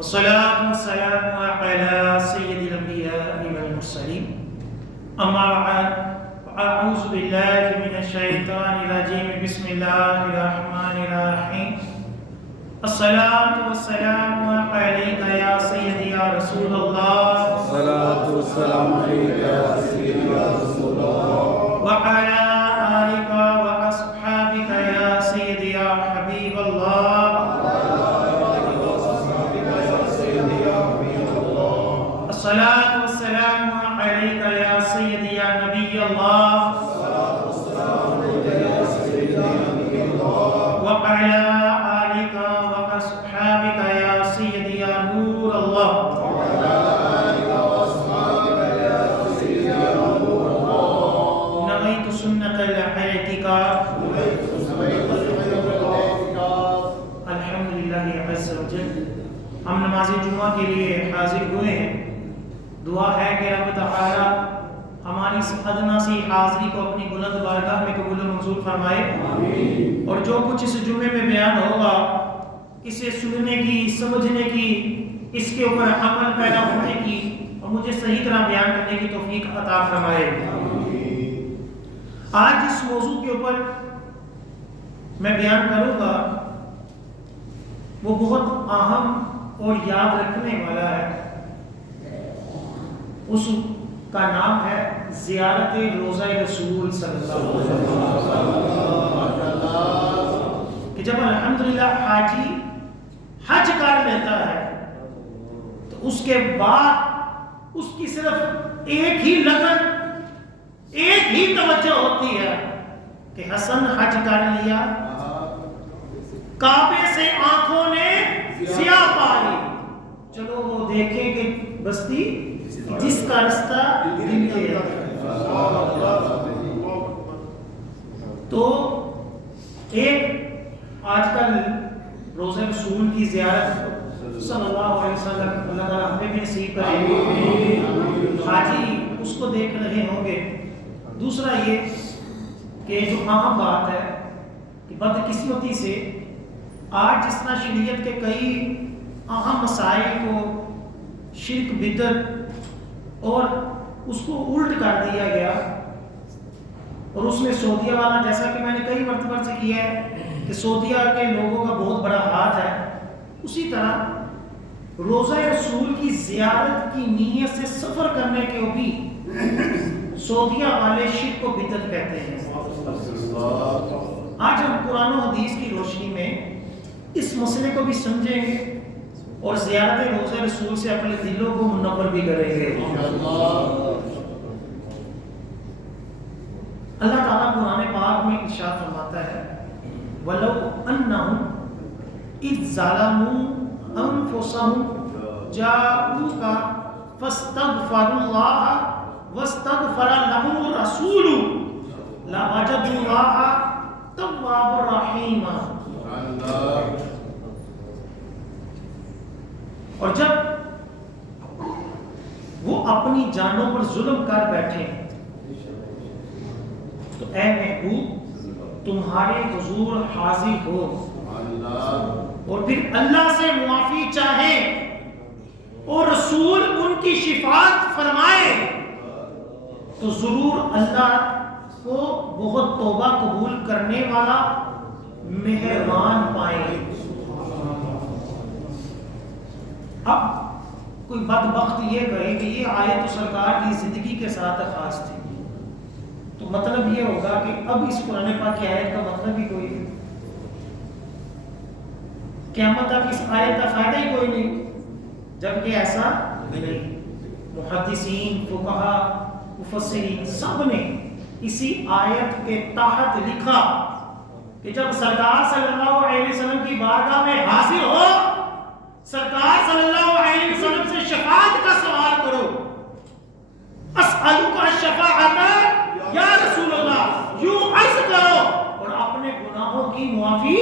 والصلاة والسلام على سيد الأنبياء والمرسلين أما بعد أعوذ بالله من الشيطان الرجيم بسم الله الرحمن الرحيم الصلاة والسلام عليك يا سيدي يا رسول الله الصلاة والسلام عليك يا سيدي يا رسول الله وعلى آلك وأصحابك يا سيدي يا حبيب الله الصلاة والسلام عليك يا سيدي يا نبي الله وعلى آلك وأصحابك يا سيدي يا نور الله نويت سنة الاعتكاف الحمد لله عز وجل. ہم نماز جمعہ کے لیے حاضر ہوئے ہیں. دعا ہے کہ رب تعالی ہماری اس ادنا سی حاضری کو اپنی بلند بارگاہ میں قبول و منظور فرمائے. اور جو کچھ اس جمعے میں بیان ہوگا اسے سننے کی، سمجھنے کی، اس کے اوپر عمل پیدا ہونے کی اور مجھے صحیح طرح بیان کرنے کی توفیق عطا فرمائے. آج جس موضوع کے اوپر میں بیان کروں گا وہ بہت اہم اور یاد رکھنے والا ہے. اس کا نام ہے زیارت روضہ رسول صلی اللہ علیہ وسلم. کہ جب الحمدللہ حاجی حج کر لیتا ہے تو اس کے بعد اس کی صرف ایک ہی لگن، ایک ہی توجہ ہوتی ہے کہ حسن حج کر لیا، کعبے سے آنکھوں نے سیاہ پائی، چلو وہ دیکھیں کہ بستی جس کا رستہ دل کے ہے. تو ایک آج کل روضہ رسول کی زیارت صلی اللہ علیہ وسلم اللہ تعالیٰ ہمیں بھی نصیب کرے، حاجی اس کو دیکھ رہے ہوں گے. دوسرا یہ کہ جو اہم بات ہے کہ بدقسمتی سے آج جس طرح شریعت کے کئی اہم مسائل کو شرک، بدعت اور اس کو الٹ کر دیا گیا، اور اس میں سعودیہ والا، جیسا کہ میں نے کئی مرتبہ سے کیا ہے کہ سعودیہ کے لوگوں کا بہت بڑا ہاتھ ہے، اسی طرح روضہ رسول کی زیارت کی نیت سے سفر کرنے کے بھی سعودیہ والے شرک کو بدعت کہتے ہیں. آج ہم قرآن و حدیث کی روشنی میں اس مسئلے کو بھی سمجھیں گے اور زیارت روضہ رسول سے اپنے دلوں کو منور بھی کریں گے. اللہ تعالیٰ قرآن پاک میں ارشاد فرماتا ہے وَلَوْ أَنَّهُمْ إِذْ ظَلَمُوا أَنفُسَهُمْ جَاءُوكَ فَاسْتَغْفَرُوا اللَّهَ وَاسْتَغْفَرَ لَهُمُ الرَّسُولُ لَوَجَدُوا اللَّهَ تَوَّابًا رَحِيمًا. اور جب وہ اپنی جانوں پر ظلم کر بیٹھے تو اے محبوب تمہارے حضور حاضر ہو اور پھر اللہ سے معافی چاہے اور رسول ان کی شفاعت فرمائے تو ضرور اللہ کو بہت توبہ قبول کرنے والا مہربان پائیں گے. اب کوئی بدبخت یہ کہے کہ یہ آیت تو سرکار کی زندگی کے ساتھ خاص تھی، تو مطلب یہ ہوگا کہ اب اس قرآن پاک کی آیت کا مطلب ہی کوئی نہیں، قیامت تک اس آیت کا فائدہ ہی کوئی نہیں، جبکہ ایسا نہیں. محدثین، فقہا، مفسرین سب نے اسی آیت کے تحت لکھا کہ جب سرکار صلی اللہ علیہ وسلم کی بارگاہ میں حاضر ہو، سرکار صلی اللہ علیہ وسلم سے شفاعت کا سوال کرو. اسألک الشفاعت یا رسول اللہ، یوں عرض کرو اور اپنے گناہوں کی معافی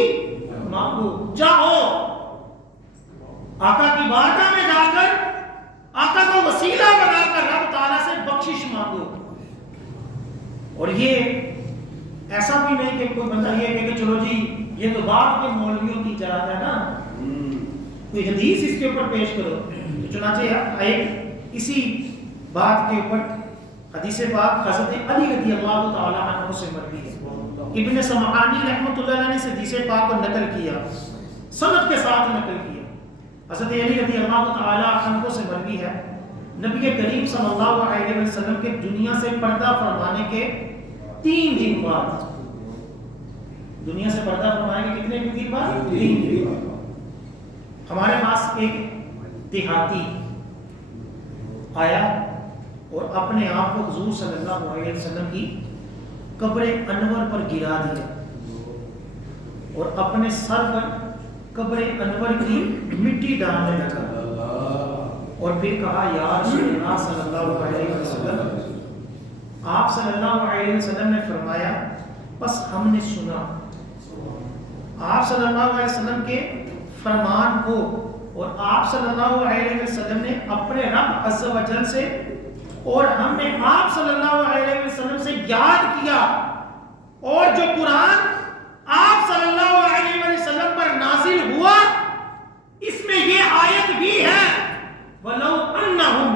مانگو. جاؤ آقا کی بارگاہ میں جا کر آقا کو وسیلہ بنا کر رب تعالیٰ سے بخشش مانگو. اور یہ ایسا بھی نہیں کہ کوئی بندہ یہ کہے کہ چلو جی یہ تو بعد کے مولویوں کی اجازت ہے نا، کوئی حدیث اس کے اوپر پیش کرو. تو چنانچہ ایک اسی بات کے اوپر حدیث پاک حضرت علی رضی اللہ تعالیٰ عنہ سے مروی ہے. ابن سمعانی رحمۃ اللہ علیہ نے اس حدیث پاک کو نقل کیا، سند کے ساتھ نقل کیا. حضرت علی رضی اللہ تعالیٰ عنہ سے مروی ہے، نبی کریم صلی اللہ علیہ وسلم کے دنیا سے پردہ فرمانے کے 3 دن بعد، دنیا سے پردہ فرمانے کے کتنے دن بعد؟ 3 دن بعد. ہمارے پاس ایک دیہاتی آیا اور اپنے آپ کو حضور صلی اللہ علیہ وسلم کی قبر انور پر گرا دیا اور اپنے سر پر قبر انور کی مٹی ڈالنے لگا اور پھر کہا یا رسول اللہ صلی اللہ علیہ وسلم. آپ صلی اللہ علیہ وسلم نے فرمایا بس ہم نے سنا. آپ صلی اللہ علیہ وسلم کے فرمان کو اور آپ صلی اللہ علیہ وسلم نے اپنے رب عز و جل سے اور ہم نے آپ صلی اللہ علیہ وسلم سے یاد کیا، اور جو قرآن آپ صلی اللہ علیہ وسلم پر نازل ہوا اس میں یہ آیت بھی ہے وَلَوْ أَنَّهُمْ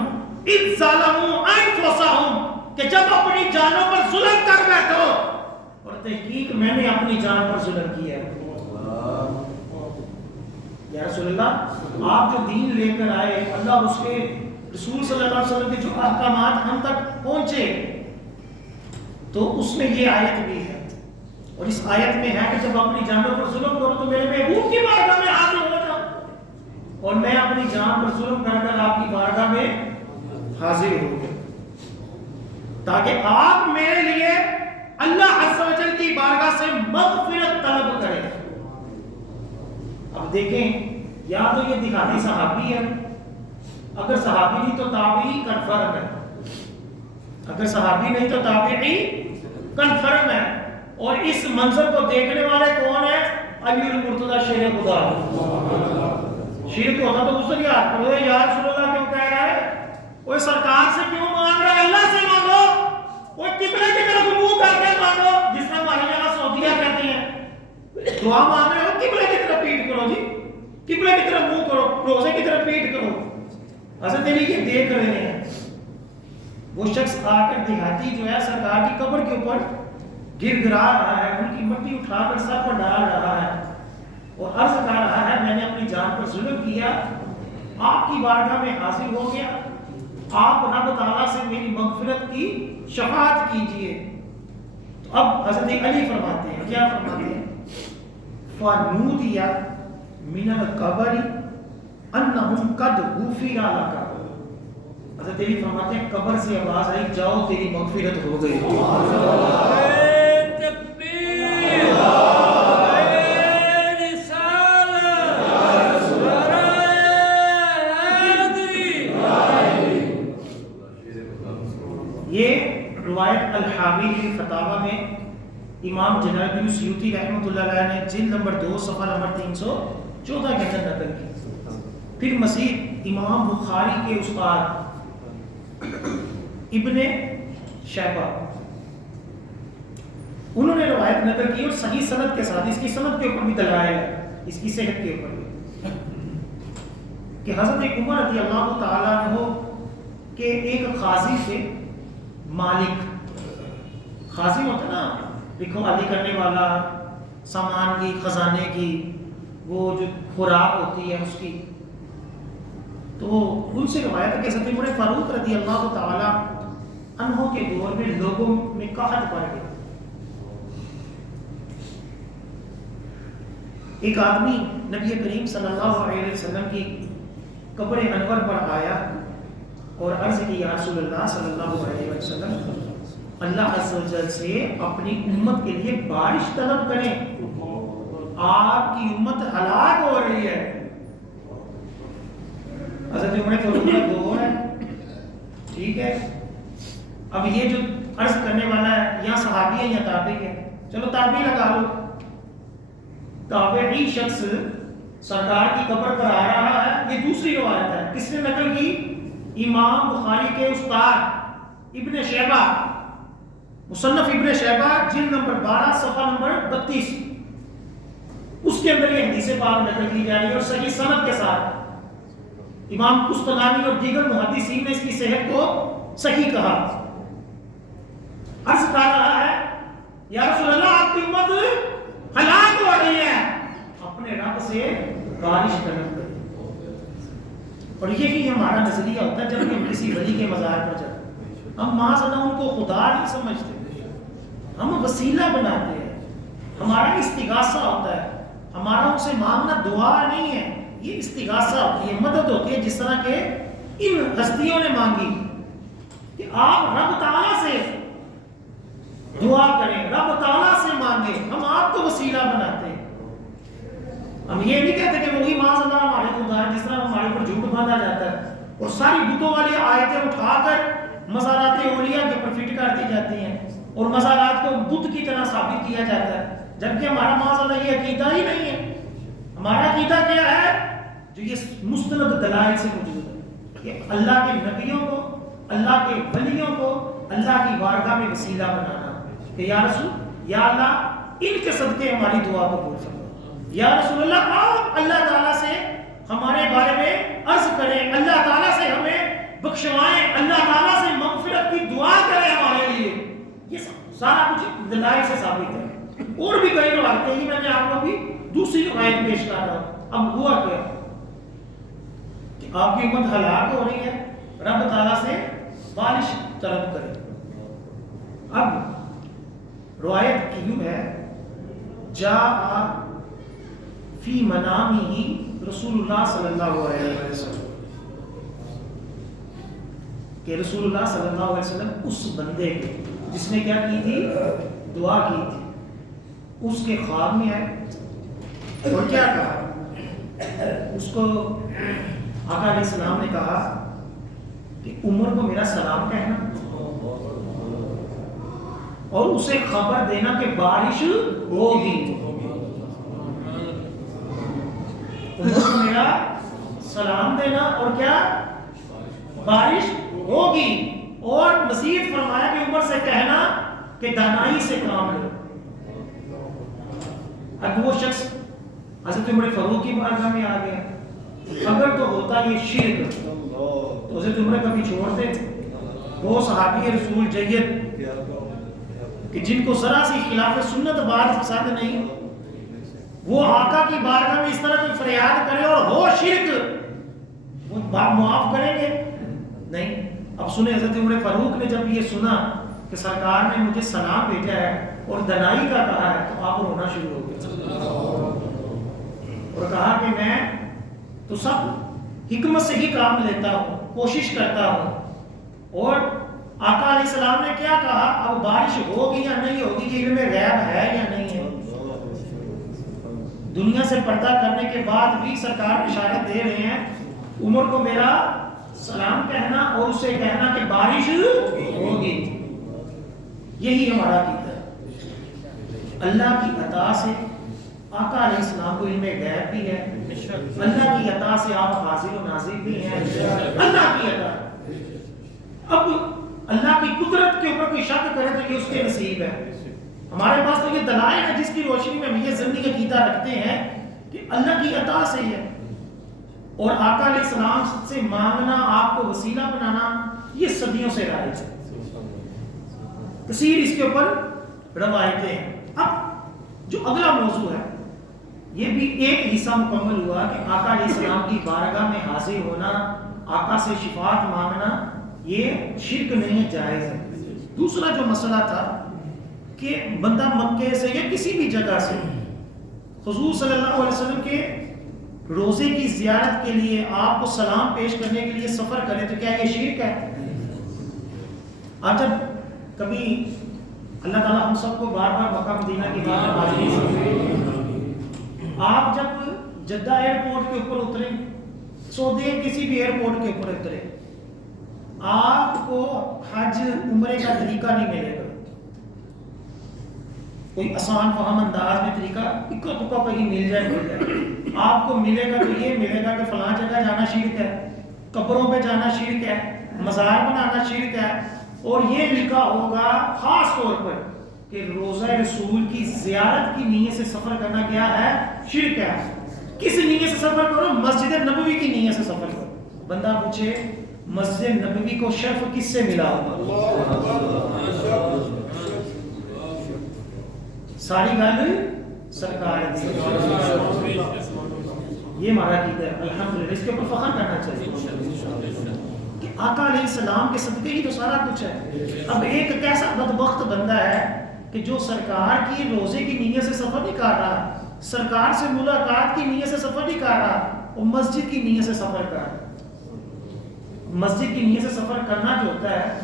إِذْ ظَلَمُوا أَنفُسَهُمْ کہ جب اپنی جانوں پر ظلم کر بیٹھو، اور تحقیق میں نے اپنی جان پر ظلم کیا ہے. یا رسول اللہ آپ جو دین لے کر آئے، اللہ اس کے رسول صلی اللہ علیہ وسلم کے جو احکامات ہم تک پہنچے، تو اس میں یہ آیت بھی ہے. اور اس آیت میں ہے کہ جب اپنی جانوں پر ظلم کرو تو میرے محبوب کی بارگاہ میں حاضر ہو جاؤ، اور میں اپنی جان پر ظلم کر کر آپ کی بارگاہ میں حاضر ہو گیا تاکہ آپ میرے لیے اللہ عز و جل کی بارگاہ سے مغفرت طلب کریں. اب دیکھیں، یا تو یہ دیہاتی صحابی ہے، اگر صحابی نہیں تو تابعی کنفرم ہے، اگر صحابی نہیں تو تابعی کنفرم ہے. اور اس منظر کو دیکھنے والے کون ہیں؟ علی المرتضی شیر خدا. شیر کو ہوتا تو اس نے یاد کرو یا رسول اللہ کیوں کہہ رہا ہے؟ وہ سرکار سے کیوں مانگ رہا ہے؟ اللہ سے مانگو، وہ قبلے کی طرف منہ کر کے مانگو، جس طرح ہماری جگہ سعودیہ کہتی ہیں دعا مانگ رہے ہو قبلے کی طرف پیٹ کرو، جی قبلے کی طرف منہ کرو، روزے کی طرف پیٹ کرو. حضرت علی یہ دیکھ رہے ہیں. وہ شخص آ کر دیہاتی جو ہے سرکار کی قبر کے اوپر گر گرا رہا ہے، ان کی مٹی اٹھا کر سر پر ڈال رہا ہے اور عرض کر رہا ہے میں نے اپنی جان پر ظلم کیا، آپ کی بارگاہ میں حاضر ہو گیا، آپ رب تعالیٰ سے میری مغفرت کی شفاعت کیجئے. تو اب حضرت علی فرماتے ہیں، کیا فرماتے ہیں؟ فَنُودِيَ مِنَ الْقَبْرِ أَنَّهُمْ قَدْ غُفِرَ لَكَ. حضرت علی فرماتے ہیں قبر سے آواز آئی جاؤ تیری مغفرت ہو گئی. یہ روایت الحاوی الفتاوی میں امام جلال الدین سیوطی رحمۃ اللہ علیہ نے جلد نمبر 2 صفحہ نمبر 314 کے اندر نقل کی. پھر مزید امام بخاری کے استاد ابن شیبہ انہوں نے روایت نقل کی اور صحیح سند کے ساتھ، اس کی سند کے اوپر بھی دلائل ہے، اس کی صحت کے اوپر بھی، کہ حضرت عمر رضی اللہ تعالیٰ عنہ کہ ایک قاضی تھے، مالک قاضی ہوتا نا لکھو علی کرنے والا، سامان کی خزانے کی وہ جو خوراک ہوتی ہے اس کی. تو ان سے روایت ہے کہ حضرت عمر فاروق رضی اللہ تعالی عنہ کے دور میں لوگوں میں قحط پڑ گئی. ایک آدمی نبی کریم صلی اللہ علیہ وسلم کی قبر انور پر آیا اور عرض کی یا رسول اللہ صلی اللہ علیہ وسلم اللہ عز و جل سے اپنی امت کے لیے بارش طلب کریں، آپ کی امت ہلاک ہو رہی ہے. حضرت عمر فاروق کا دور ہے، ٹھیک ہے. اب یہ جو عرض کرنے والا ہے یا صحابی ہے یا تابعی ہے، چلو تابعی لگا لو. تابعی شخص سرکار کی قبر پر آ رہا ہے، یہ دوسری روایت ہے. کس نے نقل کی؟ امام بخاری کے استاد ابن شیبہ، مصنف ابن شیبہ جلد نمبر 12 صفحہ نمبر 32. اس کے اندر یہ حدیث پاک نقل کی جا رہی ہے اور صحیح سند کے ساتھ امام قسطلانی اور دیگر محدثین نے اس کی صحت کو صحیح کہا. عرض کر رہا ہے یا رسول اللہ آپ کی امت ہلاک ہو رہی ہے, اپنے رب سے بارش طلب کریں. اور یہی ہمارا نظریہ ہوتا ہے جب ہم کسی ولی کے مزار پر جاتے ہیں. ہم معاذ اللہ ان کو خدا نہیں سمجھتے, ہم وسیلہ بناتے ہیں. ہمارا استغاثہ ہوتا ہے, ہمارا ان سے مانگنا دعا نہیں ہے, یہ استغاثہ ہوتی ہے, مدد ہوتی ہے, جس طرح کہ ان ہستیوں نے مانگی کہ آپ رب تعالیٰ سے دعا کریں, رب تعالیٰ سے مانگیں. ہم آپ کو وسیلہ بناتے ہیں. ہم یہ نہیں کہتے کہ وہی معاذ اللہ ہمارے خدا ہے, جس طرح ہمارے اوپر جھوٹ باندھا جاتا ہے اور ساری بتوں والی آیتیں اٹھا کر مزارات اولیاء کے اوپر فٹ کر دی جاتی ہیں اور مزارات کو بت کی طرح ثابت کیا جاتا ہے, جبکہ ہمارا معاذ اللہ یہ عقیدہ ہی نہیں ہے. ہمارا عقیدہ کیا ہے جو یہ مستند دلائل سے موجود ہے کہ اللہ کے نبیوں کو, اللہ کے ولیوں کو اللہ کی بارگاہ میں وسیلہ بنانا کہ یا رسول, یا اللہ ان کے صدقے ہماری دعا قبول فرما. یا رسول اللہ آپ اللہ تعالیٰ سے ہمارے بارے میں عرض کریں, اللہ تعالیٰ سے ہمیں بخشوائیں, اللہ تعالیٰ سے مغفرت کی دعا کریں ہمارے لیے. یہ سارا کچھ دلائل سے ثابت ہے. اور بھی کئی روایتیں ہی میں نے آپ کو بھی دوسری روایت پیش کر رہا ہوں. اب ہوا کیا کہ آپ کی امت ہلاک ہو رہی ہے, رب تعالیٰ سے بارش طلب کریں. اب روایت کیوں ہے جاء فی منامہ رسول اللہ صلی اللہ علیہ وسلم, کہ رسول اللہ صلی اللہ علیہ وسلم اس بندے کے جس نے کیا کی تھی, دعا کی تھی, اس کے خواب میں آئے اور کیا کہا, اس کو آقا علیہ السلام نے کہا کہ عمر کو میرا سلام کہنا اور اسے خبر دینا کہ بارش ہوگی. عمر کو میرا سلام دینا اور کیا, بارش ہوگی. اور مزید فرمایا کہ عمر سے کہنا کہ دانائی سے کام لو. اب وہ شخص حضرت عمر فاروق کی بارگاہ میں آ گیا. اگر تو ہوتا یہ شرک تو حضرت عمر کبھی چھوڑتے. وہ صحابی رسول جید کہ جن کو ذرا سی خلاف سنت بات پسند نہیں, وہ آقا کی بارگاہ میں اس طرح کی فریاد کرے اور ہو شرک, وہ معاف کریں گے نہیں. اب سنیں حضرت عمر فاروق نے جب یہ سنا کہ سرکار نے مجھے سلام بھیجا ہے اور دنائی کا کہا ہے تو آپ رونا شروع ہو گیا اور کہا کہ میں تو سب حکمت سے ہی کام لیتا ہوں, کوشش کرتا ہوں, اور آقا علیہ السلام نے کیا کہا, اب بارش ہوگی یا نہیں ہوگی یہ علم غیب ہے یا نہیں ہے. دنیا سے پردہ کرنے کے بعد بھی سرکار اشارت دے رہے ہیں عمر کو میرا سلام کہنا اور اسے کہنا کہ بارش ہوگی. یہی ہمارا عقیدہ ہے. اللہ کی عطا سے آقا علیہ السلام کو علم غیب بھی ہے, اللہ کی عطا سے آپ حاضر و ناظر بھی ہیں, اللہ کی عطا. اب اللہ کی قدرت کے اوپر کوئی شک کرے تو یہ اس کے نصیب ہے. ہمارے پاس تو یہ دلائل ہے جس کی روشنی میں ہم یہ ضمنی عقیدہ رکھتے ہیں کہ اللہ کی عطا سے ہے. اور آقا علیہ السلام سے مانگنا, آپ کو وسیلہ بنانا, یہ صدیوں سے رائج ہے. کثیر اس کے اوپر روایتیں ہیں. اب جو اگلا موضوع ہے یہ بھی ایک حصہ مکمل ہوا کہ آقا علیہ السلام کی بارگاہ میں حاضر ہونا, آقا سے شفاعت مانگنا یہ شرک نہیں ہے, جائز ہے. دوسرا جو مسئلہ تھا کہ بندہ مکے سے یا کسی بھی جگہ سے حضور صلی اللہ علیہ وسلم کے روزے کی زیارت کے لیے آپ کو سلام پیش کرنے کے لیے سفر کرے تو کیا یہ شرک ہے؟ آج جب کبھی اللہ تعالیٰ ہم سب کو بار بار مکہ مدینہ کی بات حاضری سے, آپ جب جدہ ایئرپورٹ کے اوپر اترے, سعودی کسی بھی ایئرپورٹ کے اوپر اترے, آپ کو حج عمرے کا طریقہ نہیں ملے گا. کوئی آسان فہم انداز میں طریقہ اکا دکا کہیں مل جائے. آپ کو ملے گا تو یہ ملے گا کہ فلاں جگہ جانا شرک ہے, قبروں پہ جانا شرک ہے, مزار بنانا شرک ہے, اور یہ لکھا ہوگا خاص طور پر کہ روزہ رسول کی زیارت کی نیت سے سفر کرنا کیا ہے؟ شرک ہے. کس نیت سے سفر کرو؟ مسجد نبوی کی نیت سے سفر کرو. بندہ پوچھے مسجد نبوی کو شرف کس سے ملا؟ ساری گل سرکار دی. یہ ہمارا عقیدہ ہے الحمدللہ، اس کے اوپر فخر کرنا چاہیے کہ آقا علیہ السلام کے صدقے ہی تو سارا کچھ ہے. اب ایک کیسا بدبخت بندہ ہے کہ جو سرکار کی روزے کی نیت سے سفر نہیں کر رہا، سرکار سے ملاقات کی نیت سے سفر نہیں کر رہا، وہ مسجد کی نیت سے سفر کر رہا. مسجد کی نیت سے سفر کرنا جو ہوتا ہے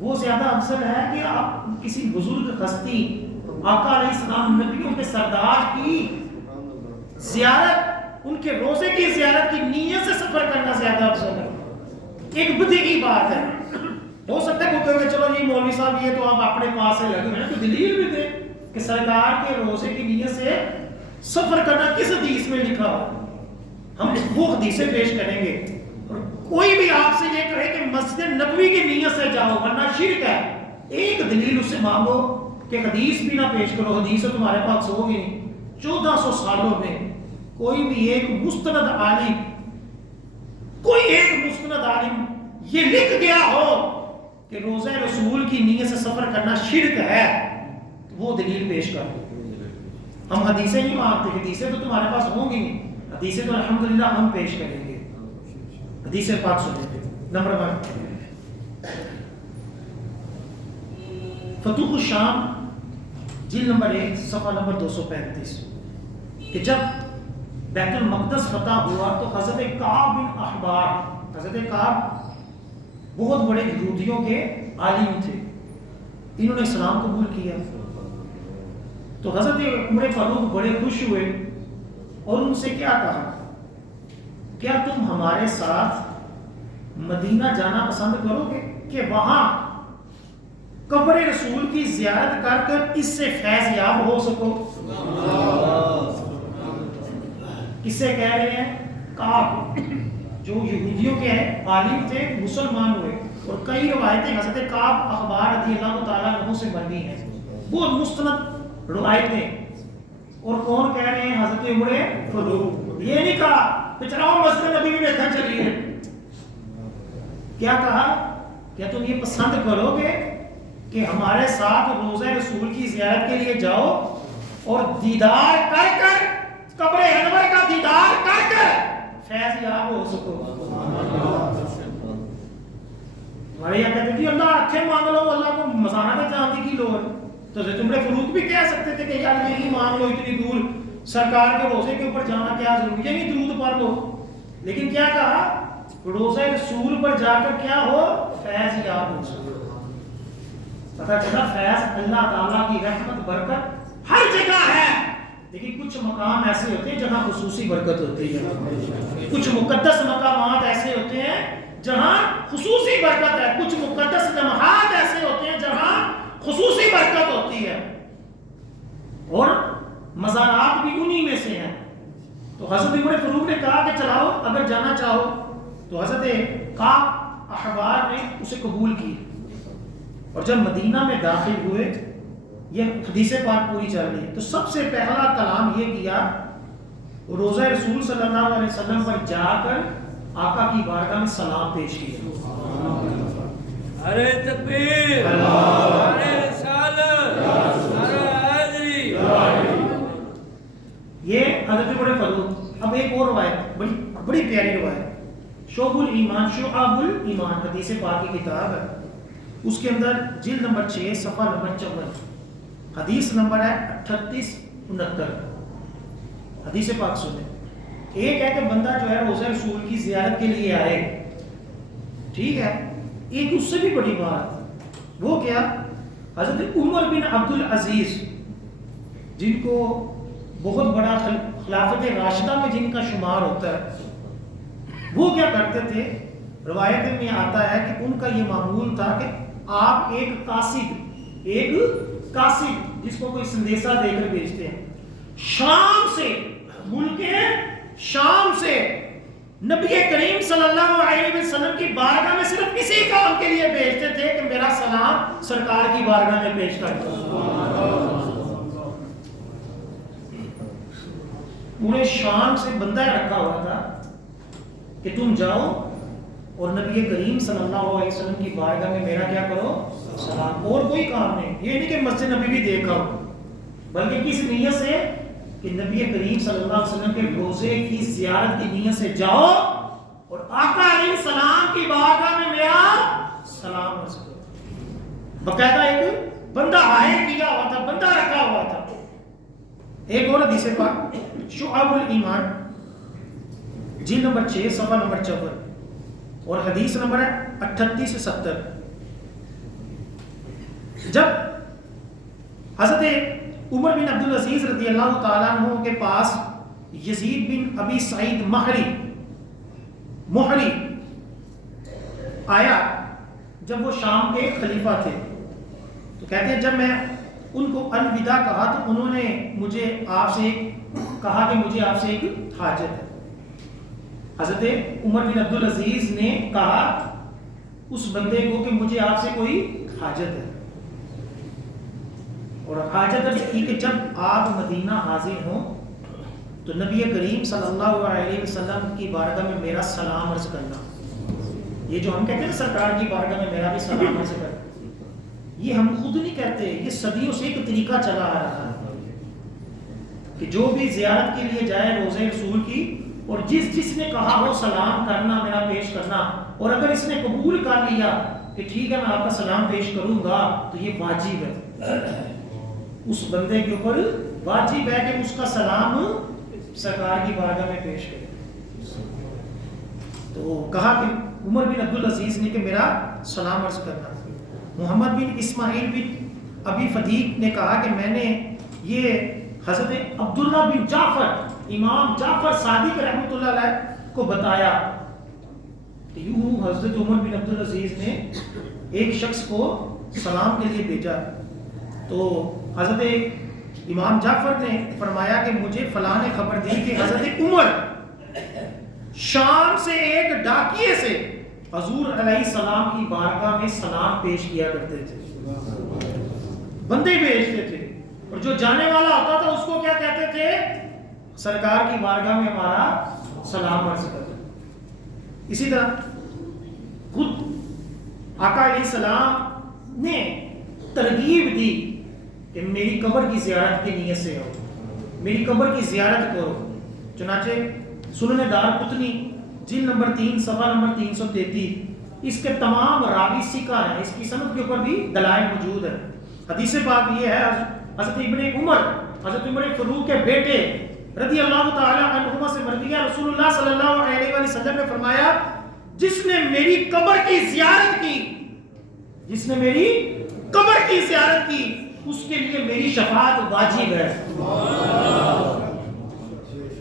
وہ زیادہ افضل ہے کہ آپ کسی بزرگ ہستی آقا علیہ السلام نبیوں کے سردار کی زیارت، ان کے روزے کی زیارت کی نیت سے سفر کرنا زیادہ افضل ہے. ایک بدعی بات ہے. ہو سکتا ہے کوئی کہ چلو یہ مولوی صاحب یہ تو آپ اپنے پاس سے لگے ہیں، تو دلیل بھی دے کہ سرکار کے روزے کی نیت سے سفر کرنا کس حدیث میں لکھا ہو. ہم وہ حدیثیں پیش کریں گے. اور کوئی بھی آپ سے یہ کہے کہ مسجد نبوی کی نیت سے جاؤ ورنہ شرک ہے، ایک دلیل اس سے مانگو کہ حدیث بھی نہ پیش کرو. حدیث تو تمہارے پاس ہوگی نہیں. 1400 سالوں میں کوئی بھی ایک مستند عالم، کوئی ایک مستند عالم یہ لکھ گیا ہو کہ روزہ رسول کی نیت سے سفر کرنا شرک ہے، وہ دلیل پیش کر دو. ہم حدیثیں نہیں مانگتے، حدیثیں تو تمہارے پاس ہوں گی نہیں. حدیثیں تو الحمدللہ ہم پیش کریں گے. حدیث پاک سنیں گے. نمبر 1 فتوح الشام جلد نمبر 1 صفحہ نمبر 235 کہ جب بیت المقدس فتح ہوا تو حضرت کعب بن احبار، حضرت کعب بہت بڑے یہودیوں کے عالم تھے، انہوں نے اسلام قبول کیا. تو حضرت عمر فاروق بڑے خوش ہوئے اور ان سے کیا کہا، کیا تم ہمارے ساتھ مدینہ جانا پسند کرو گے کہ وہاں قبر رسول کی زیارت کر کر اس سے فیض یاب ہو سکو؟ کس سے کہہ رہے ہیں؟ کعب جو یہودیوں کے عالم تھے، مسلمان ہوئے. اور کئی روایتیں حضرت کعب اخبار رضی اللہ تعالیٰ عنہ سے مروی ہیں، وہ مستند روایتیں. اور کون کہہ رہے ہیں؟ حضرت عمر فاروق. یہ نہیں کہا کہ چلاؤ مسجد نبی میں تھک چلیے. کیا کہا؟ کیا تم یہ پسند کرو گے کہ ہمارے ساتھ روزہ رسول کی زیارت کے لیے جاؤ اور دیدار کر کر قبر انور کا دیدار کر کر فیض یاب ہو سکو؟ ہمارے یہاں کہتے ہیں اللہ اچھے مانگ لو، اللہ کو مسانہ میں چاندی کی لوڑ. تو حضرت عمر فاروق بھی کہہ سکتے تھے کہ یار یہی مانگ لو، اتنی دور سرکار کے روزے کے اوپر جانا کیا ضروری ہے، یہی درود پڑھ لو. لیکن کیا کہا؟ روزہ رسول پر جا کر کیا ہو؟ فیض یاب ہو سکو. پتہ چلا فیض اللہ تعالیٰ کی رحمت برکت ہر جگہ ہے، لیکن کچھ مقام ایسے ہوتے ہیں جہاں خصوصی برکت ہوتی ہے. کچھ مقدس مقامات ایسے ہوتے ہیں جہاں خصوصی برکت ہے. کچھ مقدس لمحات ایسے ہوتے ہیں جہاں خصوصی برکت ہوتی ہے، اور مزارات بھی انہی میں سے ہیں. تو حضرت عمر فاروق نے کہا کہ چلاؤ اگر جانا چاہو. تو حضرت کعب احبار نے اسے قبول کی. اور جب مدینہ میں داخل ہوئے، یہ حدیث پاک پوری چل رہی ہے، تو سب سے پہلا کلام یہ کیا، روزہ رسول صلی اللہ علیہ وسلم پر جا کر آقا کی بارگاہ میں سلام پیش کیا. ارے تکبیر، ارے رسالت، ارے حیدری. یہ حضرت عمر فاروق. اب ایک اور روایت بڑی پیاری روایت، شعب الایمان، شعب الایمان حدیث پاک کی کتاب ہے، اس کے اندر جلد نمبر 6 صفحہ نمبر 54 حدیث نمبر ہے 3869. حدیث پاک سنیں. ایک ہے کہ بندہ جو ہے روزہ رسول کی زیارت کے لیے آئے، ٹھیک ہے. ایک اس سے بھی بڑی بات وہ کیا، حضرت عمر بن عبد العزیز جن کو بہت بڑا خلافت راشدہ میں جن کا شمار ہوتا ہے، وہ کیا کرتے تھے، روایت میں آتا ہے کہ ان کا یہ معمول تھا کہ آپ ایک قاصد جس کو کوئی سندیسہ دے کر بھیجتے ہیں، شام سے، ملک شام سے نبی کریم صلی اللہ علیہ وسلم کی بارگاہ میں صرف اسی کام کے لیے بھیجتے تھے کہ میرا سلام سرکار کی بارگاہ میں پیش کر دو. پورے شام سے بندہ رکھا ہوا تھا کہ تم جاؤ اور نبی کریم صلی اللہ علیہ وسلم کی بارگاہ میں میرا کیا کرو؟ سلام. اور کوئی کام نہیں. یہ نہیں کہ مسجد نبوی دیکھا ہو، بلکہ کس نیت سے کہ نبی کریم صلی اللہ علیہ وسلم کے روزے کی زیارت کی نیت سے جاؤ اور آقا علیہ السلام کی بارگاہ میں میرا سلام عرض کرو. باقاعدہ ایک بندہ ہائر کیا ہوا تھا، بندہ رکھا ہوا تھا. ایک اور حدیث پاک شعب الایمان جلد نمبر 6 صفحہ نمبر 54 اور حدیث نمبر ہے 38 سے 70. جب حضرت عمر بن عبدالعزیز رضی اللہ تعالیٰ عنہ کے پاس یزید بن ابی سعید محری آیا، جب وہ شام کے خلیفہ تھے، تو کہتے ہیں جب میں ان کو الوداع کہا تو انہوں نے مجھے آپ سے کہا کہ مجھے آپ سے ایک حاجت ہے. حضرت عمر بن عبدالعزیز نے کہا اس بندے کو کہ مجھے آپ سے کوئی حاجت ہے، اور حاجت عرض کی کہ جب آپ مدینہ حاضر ہوں تو نبی کریم صلی اللہ علیہ وسلم کی بارگاہ میں میرا سلام عرض کرنا. یہ جو ہم کہتے ہیں سرکار کی بارگاہ میں میرا بھی سلام عرض کرنا، یہ ہم خود نہیں کہتے، یہ صدیوں سے ایک طریقہ چلا آ رہا ہے کہ جو بھی زیارت کے لیے جائے روزے رسول کی، اور جس نے کہا وہ سلام کرنا، میرا پیش کرنا، اور اگر اس نے قبول کر لیا کہ ٹھیک ہے میں آپ کا سلام پیش کروں گا، تو یہ واجب ہے، اس بندے کے اوپر واجب ہے کہ اس کا سلام سرکار کی بارگاہ میں پیش کرے. تو کہا کہ عمر بن عبدالعزیز نے کہ میرا سلام عرض کرنا. محمد بن اسماعیل بن ابی فدیق نے کہا کہ میں نے یہ حضرت عبداللہ بن جعفر، امام جعفر صادق رحمۃ اللہ علیہ کو بتایا. تو یوں حضرت عمر بن عبدالعزیز نے ایک شخص کو سلام کے لیے بھیجا. تو حضرت امام جعفر نے فرمایا کہ مجھے فلاں نے خبر دی کہ حضرت عمر شام سے ایک ڈاکیے سے حضور علیہ السلام کی بارگاہ میں سلام پیش کیا کرتے تھے. بندے بھیجتے تھے اور جو جانے والا ہوتا تھا اس کو کیا کہتے تھے؟ سرکار کی بارگاہ میں ہمارا سلام عرض کر. اسی طرح خود آقا علیہ السلام نے ترغیب دی کہ میری قبر کی زیارت کی نیت سے آؤ، میری قبر کی زیارت کرو. چنانچہ سنن دارقطنی جلد نمبر 3 صفحہ نمبر 333 اس کے تمام راوی ثقہ ہیں، اس کی سند کے اوپر بھی دلائل موجود ہے. حدیث پاک یہ ہے حضرت ابن عمر، حضرت عمر فاروق کے بیٹے رضی اللہ تعالی عنہما سے مروی ہے، رسول اللہ صلی اللہ علیہ وسلم نے فرمایا جس نے میری قبر کی زیارت کی، جس نے میری قبر کی زیارت کی اس کے لیے میری شفاعت واجب ہے.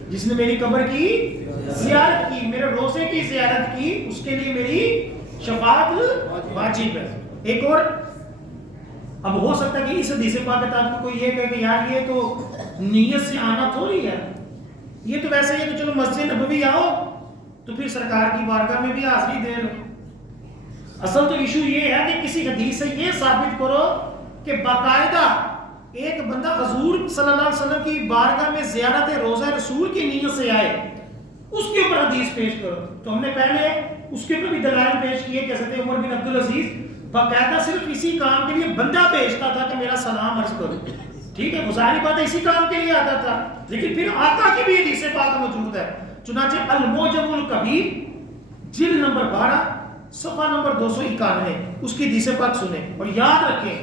جس نے میری قبر کی زیارت کی، میرے روزے کی زیارت کی، اس کے لیے میری شفاعت واجب ہے. ایک اور اب ہو سکتا ہے کہ اس حدیث پاک کے تحت کوئی یہ کہے کہ یار یہ تو نیت سے آنا تھوڑی ہے، یہ تو ویسے ہی کہ چلو مسجد نبوی آؤ تو پھر سرکار کی بارگاہ میں بھی حاضری دے لو. اصل تو ایشو یہ ہے کہ کسی حدیث سے یہ ثابت کرو کہ باقاعدہ ایک بندہ حضور صلی اللہ علیہ وسلم کی بارگاہ میں زیارت روزہ رسول کی نیت سے آئے، اس کے اوپر حدیث پیش کرو. تو ہم نے پہلے اس کے اوپر بھی دلائل پیش کیے کہ حضرت عمر بن عبدالعزیز باقاعدہ صرف اسی کام کے لیے بندہ بھیجتا تھا کہ میرا سلام عرض کرو. ٹھیک ہے، ظاہری بات ہے اسی کام کے لیے آتا تھا، لیکن پھر آقا کی بھی حدیث پاک موجود ہے. چنانچہ الموجم الکبیر جلد نمبر 12 صفحہ نمبر 291 اس کی حدیث پاک سنیں اور یاد رکھیں.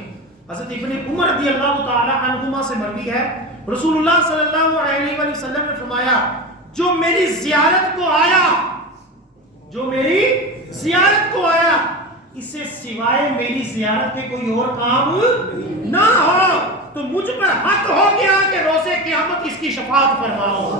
حضرت ابن عمر رضی اللہ تعالی عنہما سے مروی ہے، رسول اللہ صلی اللہ علیہ وسلم نے فرمایا جو میری زیارت کو آیا، جو میری زیارت کو آیا، اس سے سوائے میری زیارت کے کوئی اور کام نہ ہو تو مجھ پر حق ہو گیا کہ روز قیامت اس کی شفاعت فرماؤں.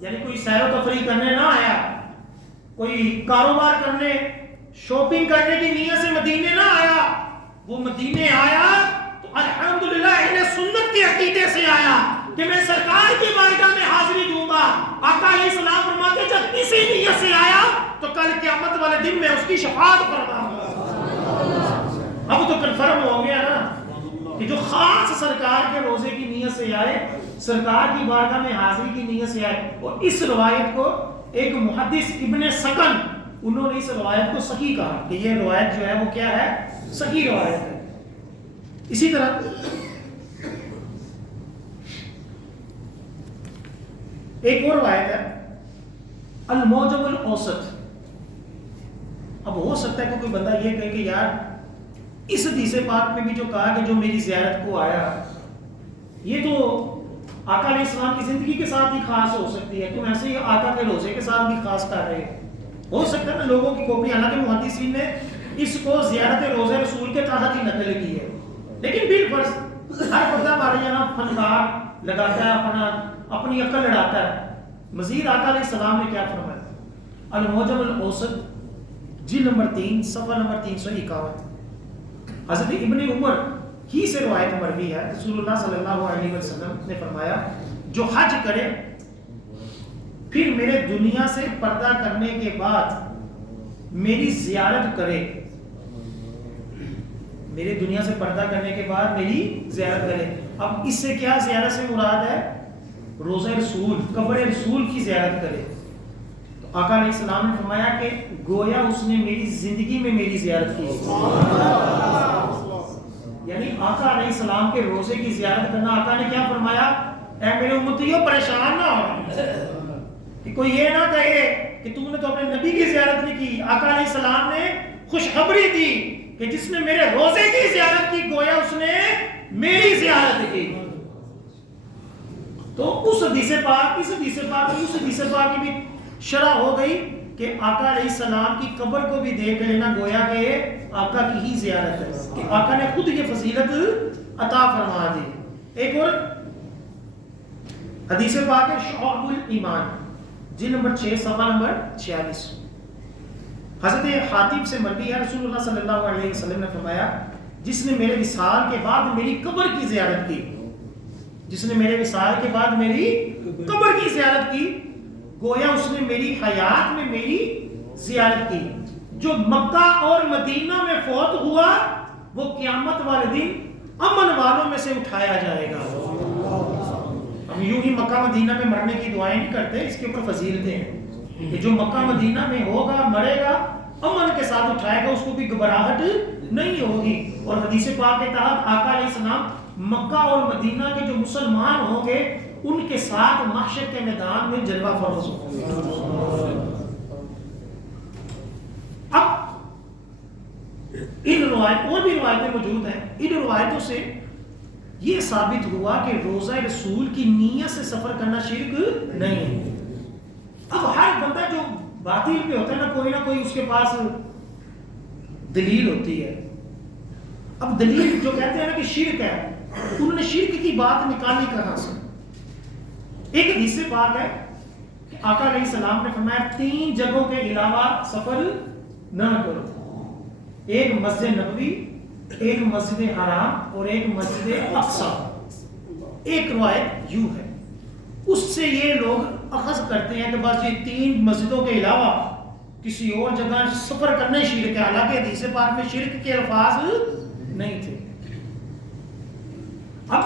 یعنی کوئی سیر و تفریح کرنے نہ آیا، کوئی کاروبار کرنے شاپنگ کرنے کی نیت سے مدینے نہ آیا، وہ مدینے آیا تو الحمدللہ اہل سنت کے عقیدے سے آیا کہ میں سرکار کی بارگاہ میں حاضری دوں گا۔ آقا علیہ السلام فرماتے جب اسی نیت سے آیا تو کل قیامت والے دن میں اس کی شفاعت فرماؤں گا۔ اب تو کنفرم ہو گیا نا کہ جو خاص سرکار کے روزے کی نیت سے آئے، سرکار کی بارگاہ میں حاضری کی نیت سے آئے۔ اور اس روایت کو ایک محدث ابن سکن، انہوں نے اس روایت کو صحیح کہا کہ یہ روایت جو ہے وہ کیا ہے؟ صحیح روایت ہے۔ اسی طرح ایک اور روایت ہے الموجب الاوسط۔ اب ہو سکتا ہے کہ کوئی بندہ یہ کہے کہ یار اس حدیث پاک میں بھی جو کہا کہ جو میری زیارت کو آیا، یہ تو آقا علیہ السلام کی زندگی کے ساتھ ہی خاص ہو سکتی ہے، تم ایسے ہی آقا کے روزے کے ساتھ بھی خاص کر رہے ہو۔ ہو سکتا ہے نا لوگوں کی کوپری، حالانکہ محدثین نے اس کو زیارت روزے رسول کے تحت ہی نقل کی ہے، لیکن بالفرض ہر بندہ ہمارے یہاں فنکار لگاتا ہے، اپنی عقل لڑاتا ہے۔ مزید آقا علیہ السلام نے کیا فرمایا؟ الموجب الاوسط جلد نمبر 3 صفحہ نمبر 351، حضرت ابن عمر ہی سے روایت مروی ہے، رسول اللہ صلی اللہ علیہ وسلم نے فرمایا جو حج کرے پھر میرے دنیا سے پردہ کرنے کے بعد میری زیارت کرے، میرے دنیا سے پردہ کرنے کے بعد میری زیارت کرے۔ اب اس سے کیا زیارت سے مراد ہے؟ روزہ رسول، قبر رسول کی زیارت کرے۔ تو آقا علیہ السلام نے فرمایا کہ گویا اس نے میری زندگی میں میری زیارت کی، یعنی آقا علیہ السلام کے روزے کی زیارت کرنا۔ آقا نے کیا فرمایا؟ اے میرے امتیوں پریشان نہ ہو کہ کوئی یہ نہ کہے کہ تم نے تو اپنے نبی کی زیارت نہیں کی۔ آقا علیہ السلام نے خوشخبری دی کہ جس نے میرے روزے کی زیارت کی گویا اس نے میری زیارت کی۔ تو اس حدیث پاک کی بھی شرح ہو گئی کہ آقا علیہ السلام کی قبر کو بھی دیکھ لینا گویا کہ آقا کی ہی زیارت ہے، کہ آقا نے خود یہ فضیلت عطا فرما دی۔ ایک اور حدیث پاک ہے شعب الایمان جلد نمبر 6 صفحہ نمبر 46، حضرت حاتب سے مروی ہے، رسول اللہ صلی اللہ علیہ وسلم نے فرمایا جس نے میرے وصال کے بعد میری قبر کی زیارت کی، جس نے میرے وصال کے بعد میری قبر کی زیارت کی گویا اس نے میری حیات میں میری زیارت کی۔ جو مکہ اور مدینہ میں فوت ہوا وہ قیامت والے دن امن والوں میں سے اٹھایا جائے گا۔ ہم یوں ہی مکہ مدینہ میں مرنے کی دعائیں نہیں کرتے، اس کے اوپر فضیلتیں ہیں کہ جو مکہ مدینہ میں ہوگا مرے گا امن کے ساتھ اٹھائے گا، اس کو بھی گھبراہٹ نہیں ہوگی۔ اور حدیث پاک کے تحت آقا علیہ السلام مکہ اور مدینہ کے جو مسلمان ہوں گے ان کے ساتھ محشر کے میدان میں جلوہ فروز ہوں گے۔ اب ان روایت اور بھی روایتیں موجود ہیں، ان روایتوں سے یہ ثابت ہوا کہ روزہ رسول کی نیت سے سفر کرنا شرک نہیں ہے۔ اب ہر بندہ جو باطل پہ ہوتا ہے نہ کوئی اس کے پاس دلیل ہوتی ہے۔ اب دلیل جو کہتے ہیں نا کہ شرک ہے، انہوں نے شرک کی بات نکالی کہاں سے؟ ایک حدیث پاک ہے کہ آقا علیہ السلام نے فرمایا 3 جگہوں کے علاوہ سفر نہ کرو، ایک مسجد نبوی، ایک مسجد حرام اور ایک مسجد اقصی۔ ایک روایت یوں ہے، اس سے یہ لوگ اخذ کرتے ہیں کہ بس یہ 3 مسجدوں کے علاوہ کسی اور جگہ سفر کرنے شرک ہے، حالانکہ حدیث پاک میں شرک کے الفاظ نہیں تھے۔ اب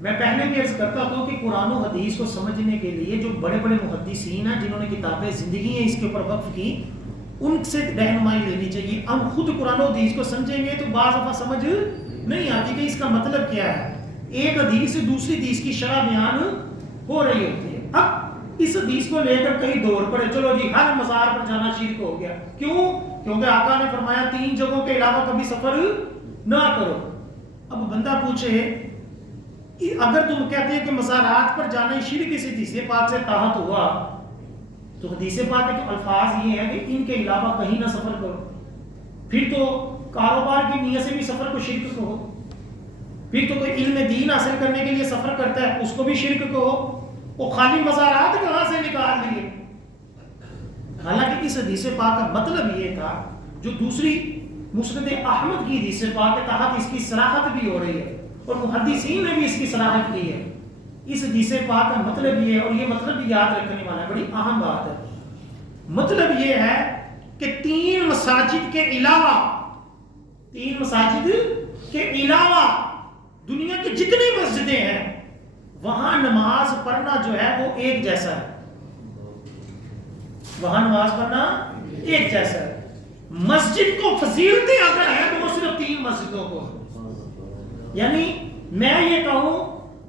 میں پہلے بھی عرض کرتا ہوں کہ قرآن و حدیث کو سمجھنے کے لیے جو بڑے بڑے محدثین ہیں جنہوں نے کتابیں زندگی ہیں اس کے اوپر وقف کی، ان سے رہنمائی لینی چاہیے۔ ہم خود قرآن و حدیث کو سمجھیں گے تو بعض دفعہ سمجھ نہیں آتی کہ اس کا مطلب کیا ہے، ایک حدیث سے دوسری حدیث کی شرح بیان ہو رہی ہوتی ہے۔ اب اس حدیث کو لے کر کئی دور پڑے، چلو جی ہر مزار پر جانا شرک ہو گیا، کیوں؟ کیونکہ آقا نے فرمایا 3 جگہوں کے علاوہ کبھی سفر نہ کرو۔ اب بندہ پوچھے اگر تم کہتے ہیں کہ مزارات پر جانا شرک اس حدیث پاک سے طاعت ہوا تو حدیث پاک کے تو الفاظ یہ ہے کہ ان کے علاوہ کہیں نہ سفر کرو، پھر تو کاروبار کی نیت سے بھی سفر کو شرک کہو، پھر تو کوئی علم دین حاصل کرنے کے لیے سفر کرتا ہے اس کو بھی شرک کہو، وہ خالی مزارات کہاں سے نکال دیے؟ حالانکہ اس حدیث پاک کا مطلب یہ تھا جو دوسری مسند احمد کی حدیث پاک کے تحت اس کی صراحت بھی ہو رہی ہے اور محدثین نے بھی اس کی صراحت کی ہے. اس حدیث پاک کا مطلب یہ ہے، اور یہ مطلب بھی یاد رکھنے والا ہے، بڑی اہم بات ہے. مطلب یہ ہے کہ 3 مساجد کے علاوہ، 3 مساجد کے علاوہ دنیا کی جتنی مسجدیں ہیں وہاں نماز پڑھنا جو ہے وہ ایک جیسا ہے. وہاں نماز پڑھنا ایک جیسا ہے. مسجد کو فضیلتیں اگر ہیں تو وہ صرف 3 مسجدوں کو. یعنی میں یہ کہوں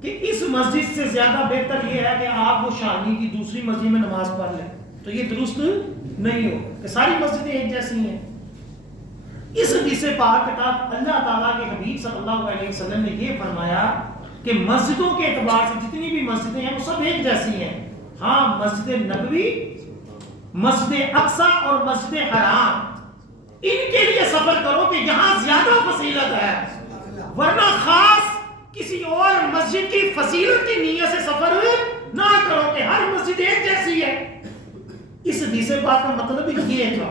کہ اس مسجد سے زیادہ بہتر یہ ہے کہ آپ وہ شاہی کی دوسری مسجد میں نماز پڑھ لیں، تو یہ درست نہیں ہو کہ ساری مسجدیں ایک جیسی ہیں. اس حدیث پاک کے تحت اللہ تعالیٰ کے حبیب صلی اللہ علیہ وسلم نے یہ فرمایا کہ مسجدوں کے اعتبار سے جتنی بھی مسجدیں ہیں وہ سب ایک جیسی ہیں. ہاں مسجد نبوی، مسجد اقصی اور مسجد حرام، ان کے لیے سفر کرو کہ یہاں زیادہ فضیلت ہے، ورنہ خاص کسی اور مسجد کی فضیلت کی نیت سے سفر نہ کرو کہ ہر مسجد ایک جیسی ہے. اس حدیث پاک کا مطلب بھی یہ تھا،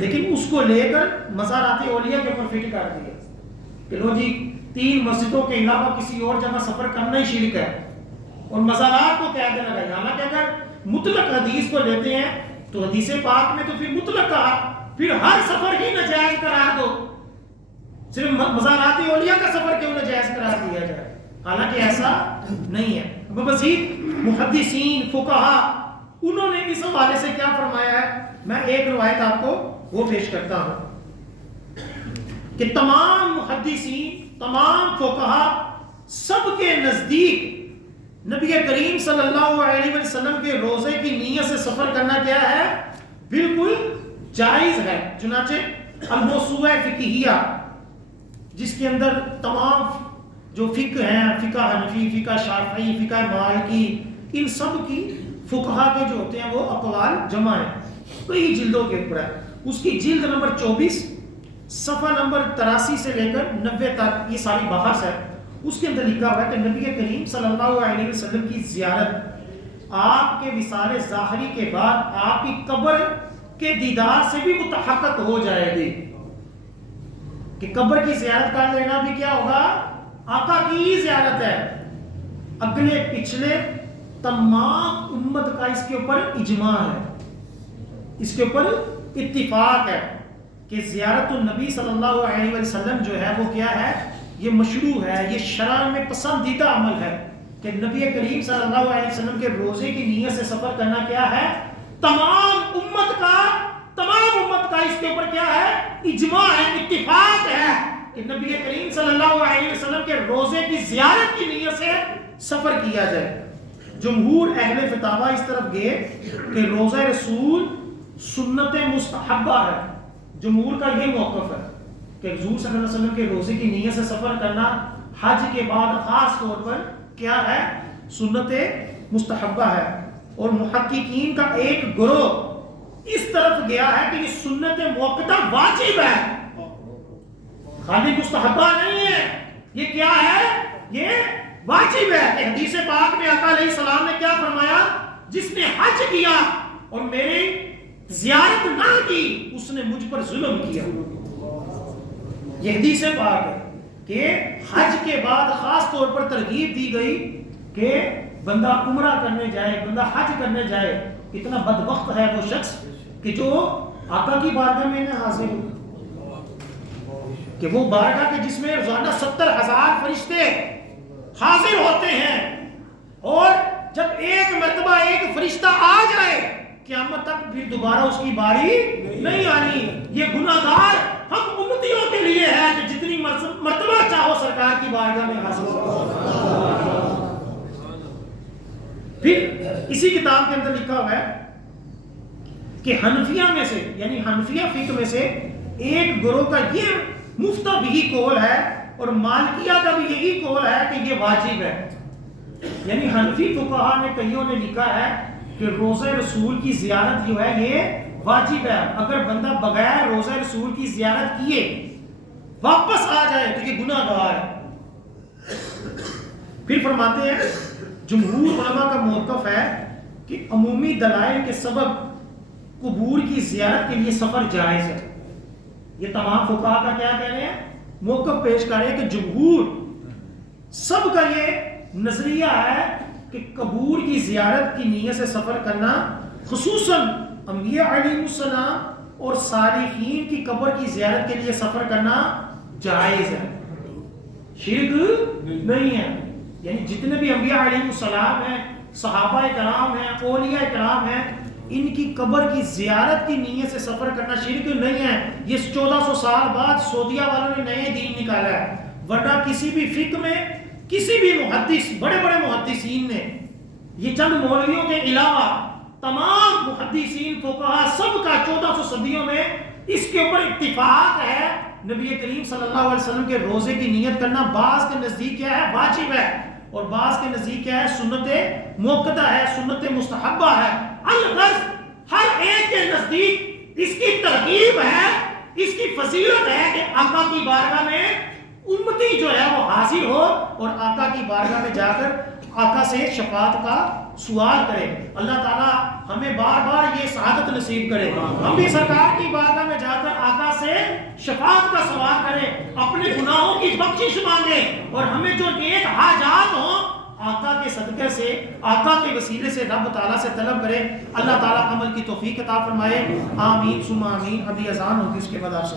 لیکن اس کو لے کر مزارات اولیاء کے اوپر فٹ کر دیا کہ لو جی 3 مسجدوں کے علاوہ کسی اور جگہ سفر کرنا ہی شرک ہے، اور مزارات کو قید لگائی. حالانکہ اگر مطلق حدیث کو لیتے ہیں تو حدیث پاک میں تو پھر مطلق کہا، پھر ہر سفر ہی ناجائز قرار دو، صرف مزارات اولیاء کا سفر کیوں ناجائز قرار دیا جائے؟ حالانکہ ایسا نہیں ہے. مزید محدثین فقہا انہوں نے اس حوالے سے کیا فرمایا ہے، میں ایک روایت آپ کو وہ پیش کرتا ہوں کہ تمام محدثین، تمام فقہا سب کے نزدیک نبی کریم صلی اللہ علیہ وسلم کے روزے کی نیت سے سفر کرنا کیا ہے، بالکل جائز ہے. چنانچہ الموسوعہ فقہیہ جس کے اندر تمام جو فقہ ہیں، فقہ حنفی، فقہ شافعی، فقہ مالکی، ان سب کی فقہا کے جو ہوتے ہیں وہ اقوال جمع ہیں، کئی جلدوں کے اوپر ہے. اس کی جلد نمبر 24 صفحہ نمبر 83 سے لے کر 90 تک یہ ساری بحث ہے. اس کے اندر لکھا ہوا ہے کہ نبی کریم صلی اللہ علیہ وسلم کی زیارت آپ کے وصال ظاہری کے بعد آپ کی قبر کے دیدار سے بھی متحقق ہو جائے گی. کہ قبر کی زیارت کر لینا بھی کیا ہوگا، آقا کی ہی زیارت ہے. اگلے پچھلے تمام امت کا اس کے اوپر اجماع ہے، اس کے اوپر اتفاق ہے کہ زیارت النبی صلی اللہ علیہ وسلم جو ہے وہ کیا ہے، یہ مشروع ہے، یہ شرع میں پسندیدہ عمل ہے. کہ نبی کریم صلی اللہ علیہ وسلم کے روزے کی نیت سے سفر کرنا کیا ہے، تمام امت کا اس کے اوپر کیا ہے، اجماع ہے، اتفاق ہے کہ نبی کریم صلی اللہ علیہ وسلم کے روزے کی زیارت کی نیت سے سفر کیا جائے. جمہور اہل فتاوی اس طرف گئے کہ روزہ رسول سنت مستحبہ ہے. جمہور کا یہ موقف ہے کہ حضور صلی اللہ علیہ وسلم کے روزے کی نیت سے سفر کرنا حج کے بعد خاص طور پر کیا ہے، سنت مستحبہ ہے. اور محققین کا ایک گروہ اس طرف گیا ہے کہ یہ سنت موقتہ واجب ہے، خالی مستحبہ نہیں ہے، یہ کیا ہے، یہ واجب ہے. کہ حدیث پاک میں آقا علیہ السلام نے کیا فرمایا، جس نے حج کیا اور میری زیارت نہ کی اس نے مجھ پر ظلم کیا. یہ حدیث پاک ہے کہ حج کے بعد خاص طور پر ترغیب دی گئی کہ بندہ عمرہ کرنے جائے، بندہ حج کرنے جائے. اتنا بدبخت ہے وہ شخص کہ جو آقا کی بارگاہ میں نہ حاضر ہو، کہ وہ بارگاہ کے جس میں روزانہ 70,000 فرشتے حاضر ہوتے ہیں، اور جب ایک مرتبہ ایک فرشتہ آ جائے قیامت تک پھر دوبارہ اس کی باری نہیں آنی. یہ گناہ گار ہم امتیوں کے لیے ہے کہ جتنی مرتبہ چاہو سرکار کی بارگاہ میں حاضر ہو. پھر اسی کتاب کے اندر لکھا ہوا ہے کہ حنفیہ میں سے، یعنی حنفیہ فقہ میں سے ایک گروہ کا یہ مفتہ بھی قول ہے، اور مالکیہ کا بھی یہی قول ہے کہ یہ واجب ہے. یعنی حنفی فقہا نے کئیوں نے لکھا ہے کہ روزہ رسول کی زیارت جو ہے یہ واجب ہے. اگر بندہ بغیر روزہ رسول کی زیارت کیے واپس آ جائے تو یہ گناہ گار ہے. پھر فرماتے ہیں جمہور علماء کا موقف ہے کہ عمومی دلائل کے سبب قبور کی زیارت کے لیے سفر جائز ہے. یہ تمام فقہا کا کیا کہہ رہے ہیں؟ موقف پیش کر رہے ہیں کہ جمہور سب کا یہ نظریہ ہے کہ قبور کی زیارت کی نیت سے سفر کرنا خصوصاً انبیاء علیہ السلام اور صالحین کی قبر کی زیارت کے لیے سفر کرنا جائز ہے، شرک نہیں ہے. یعنی جتنے بھی انبیاء علیہ السلام ہیں، صحابہ کرام ہیں، اولیاء کرام ہیں، ان کی قبر کی زیارت کی نیت سے سفر کرنا شرک نہیں ہے. یہ 1400 سال بعد سعودیہ والوں نے نئے دین نکالا ہے، ورنہ کسی بھی فقہ میں کسی بھی محدث، بڑے بڑے محدثین نے، یہ چند مولویوں کے علاوہ تمام محدثین فقہا سب کا 1400 صدیوں میں اس کے اوپر اتفاق ہے. نبی کریم صلی اللہ علیہ وسلم کے روزے کی نیت کرنا بعض کے نزدیک کیا ہے؟ واجب ہے، اور بعض کے نزدیک کیا ہے؟ سنت موقتہ ہے، سنت مستحبہ ہے. الغرض ہر ایک کے نزدیک اس کی ترغیب ہے، اس کی فضیلت ہے کہ آقا کی بارگاہ میں امتی جو ہے وہ حاضر ہو اور آقا کی بارگاہ میں جا کر آقا سے شفاعت کا سوال کرے. اللہ تعالیٰ ہمیں بار بار یہ سعادت نصیب کرے، ہم بھی سرکار کی بارگاہ میں جا کر آقا سے شفاعت کا سوال کریں، اپنے گناہوں کی بخشش مانگیں، اور ہمیں جو نیک حاجات ہوں آقا کے صدقے سے، آقا کے وسیلے سے رب تعالیٰ سے طلب کریں. اللہ تعالیٰ عمل کی توفیق عطا فرمائے. آمین ثم آمین. ابھی اذان ہوگی، اس کے بعد آپ